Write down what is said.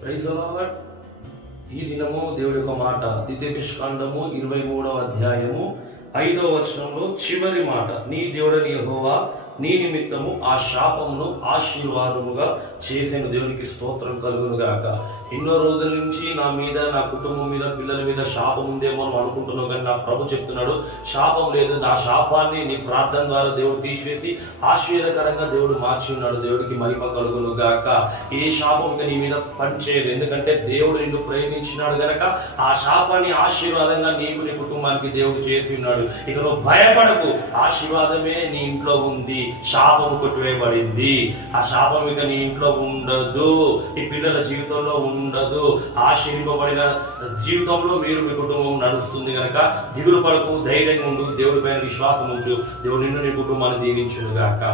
Praise the lord. ఈ దినము దేవుడి యొక్క మాట ద్వితీయోపదేశకాండము 23వ అధ్యాయము 5వ వచనంలో చివరి మాట, నీ దేవుడైన యెహోవా నీ నిమిత్తము ఆ శాపమును ఆశీర్వాదముగా చేసిన దేవునికి స్తోత్రం కలుగును గాక. ఎన్నో రోజుల నుంచి నా మీద, నా కుటుంబం మీద, పిల్లల మీద శాపం ఉందేమో అని అనుకుంటున్నావు, కానీ నా ప్రభు చెప్తున్నాడు శాపం లేదు. నా శాపాన్ని నీ ప్రార్థన ద్వారా దేవుడు తీసివేసి ఆశీర్వదకరంగా దేవుడు మార్చి ఉన్నాడు. దేవుడికి మహిమ కలుగును గాక. ఏ శాపం ఇంకా నీ మీద పనిచేయదు, ఎందుకంటే దేవుడు నిన్ను ప్రేమించినాడు గనక ఆ శాపాన్ని ఆశీర్వాదంగా నీకు, నీ కుటుంబానికి దేవుడు చేసి ఉన్నాడు. ఇక నువ్వు భయపడకు, ఆశీర్వాదమే నీ ఇంట్లో ఉంది. శాపం కొట్టివేయబడింది. ఆ శాపం ఇక నీ ఇంట్లో ఉండదు, నీ పిల్లల జీవితంలో ఉండదు. ఆశీర్వబడిన జీవితంలో మీరు, మీ కుటుంబం నడుస్తుంది కనుక దిగులు పడకు, ధైర్యంగా ఉండు, దేవుడి పైన విశ్వాసం ఉంచు. దేవుడు నిన్ను, నీ కుటుంబాన్ని దీవించును గాక.